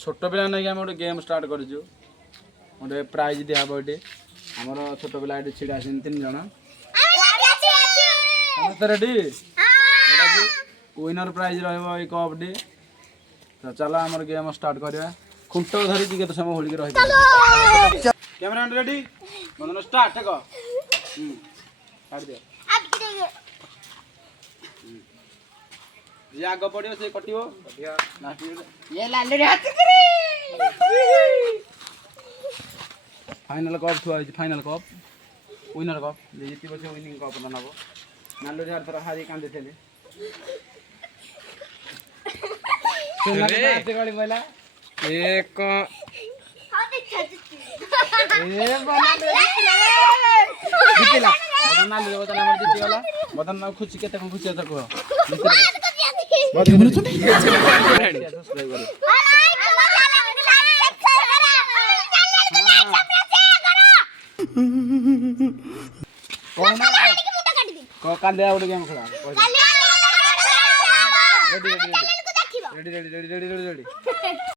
छोट पिला नहीं आम गोटे गेम स्टार्ट कर गोटे प्राइज दिहब ये आमर छोट पिला ये छिड़ा आस 3 जन रेडी विनर प्राइज रही कप टी तो चलो आम गेम स्टार्ट करवा खुंट धरिकी केते समय होलिक रही कैमरा रेडी बंधन स्टार्ट कर काट दियो जे आग पड़ियो से कटियो ये लाल रे हाथ करे फाइनल कप थुआ फाइनल कप विनर कप जे जीती बचे विनिंग कप नबो नालो रे थोड़ा हारी कांदे थेले से गाड़ी बोला एक ए बना दे जीतला बदन ना ले बदन हमर जीती वाला बदन ना खुशी केते खुशी त को बहुत बदन सुनी सब्सक्राइब करो को काल दे आउट गेम खेला ready ready ready ready ready ready ready